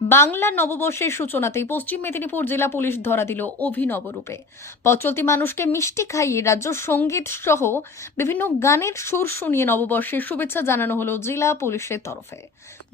বাংলা নববর্ষের সূচনাতেই পশ্চিম মেদিনীপুর জেলা পুলিশ ধরা দিল অভিনব রূপে। পথচলতি মানুষকে মিষ্টি খাইয়ে রাজ্য সংগীত সহ বিভিন্ন গানের সুর শুনিয়ে নববর্ষের শুভেচ্ছা জানানো হলো জেলা পুলিশের তরফে।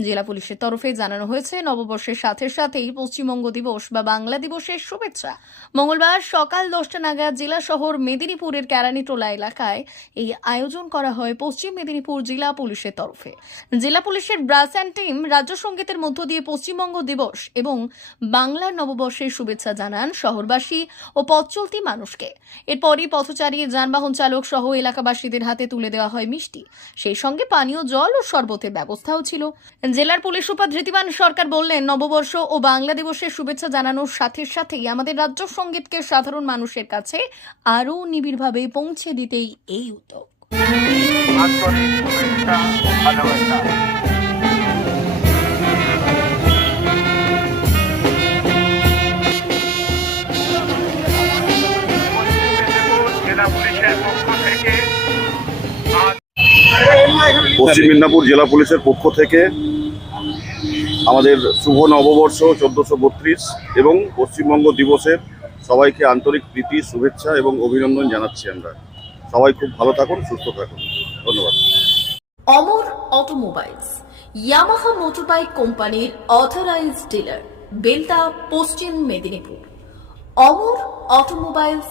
জেলা পুলিশের তরফে জানানো হয়েছে, নববর্ষের সাথে সাথেই পশ্চিমবঙ্গ দিবস বা বাংলা দিবসের শুভেচ্ছা। মঙ্গলবার সকাল দশটা নাগাদ জেলা শহর মেদিনীপুরের ক্যারানিটোলা এলাকায় এই আয়োজন করা হয় পশ্চিম মেদিনীপুর জেলা পুলিশের তরফে। জেলা পুলিশের ব্রাস অ্যান্ড টিম রাজ্য সঙ্গীতের মধ্য দিয়ে পশ্চিমবঙ্গ দিবস এবং বাংলার নববর্ষের শুভেচ্ছা জানান শহরবাসী ও পথচলতি মানুষকে। এরপরই পথচারী, যানবাহন চালক সহ এলাকাবাসীদের হাতে তুলে দেওয়া হয় মিষ্টি। সেই সঙ্গে পানীয় জল ও শরবতের ব্যবস্থাও ছিল। জেলার পুলিশ সুপার ধৃতিমান সরকার বললেন, নববর্ষ ও বাংলা দিবসের শুভেচ্ছা জানানোর সাথে সাথেই আমাদের রাজ্য সঙ্গীতকে সাধারণ মানুষের কাছে আরও নিবিড়ভাবে পৌঁছে দিতেই এই উদ্যোগ। ভালোবাসা। পশ্চিম মেদিনীপুর জেলা পুলিশের পক্ষ থেকে আমাদের শুভ নববর্ষ চোদ্দোশো বত্রিশ এবং পশ্চিমবঙ্গ দিবসের সবাইকে আন্তরিক প্রীতি শুভেচ্ছা এবং অভিনন্দন জানাচ্ছি আমরা। সবাই খুব ভালো থাকুন সুস্থ থাকুন। ধন্যবাদ। অমর অটোমোবাইলস ইয়ামাহা মোটরবাইক কোম্পানির অথরাইজড ডিলার বেলদা পশ্চিম মেদিনীপুর। অমর অটোমোবাইলস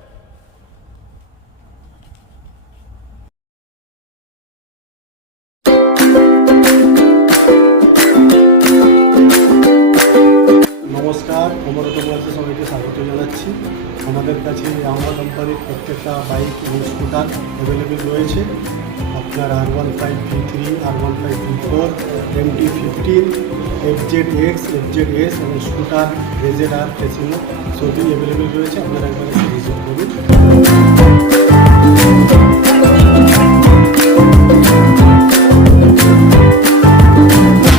নমস্কার অমরত বলতে সবাইকে স্বাগত জানাচ্ছি। আমাদের কাছে আমরা কোম্পানির প্রত্যেকটা বাইক এবং স্কুটার অ্যাভেলেবেল রয়েছে। আপনার R one five V three R one five V four M T fifteen F Z X F Z S এবং স্কুটার রেজেড আর ফেসিনো সবই অ্যাভেলেবেল রয়েছে। আপনারা একবার ভিজিট করুন।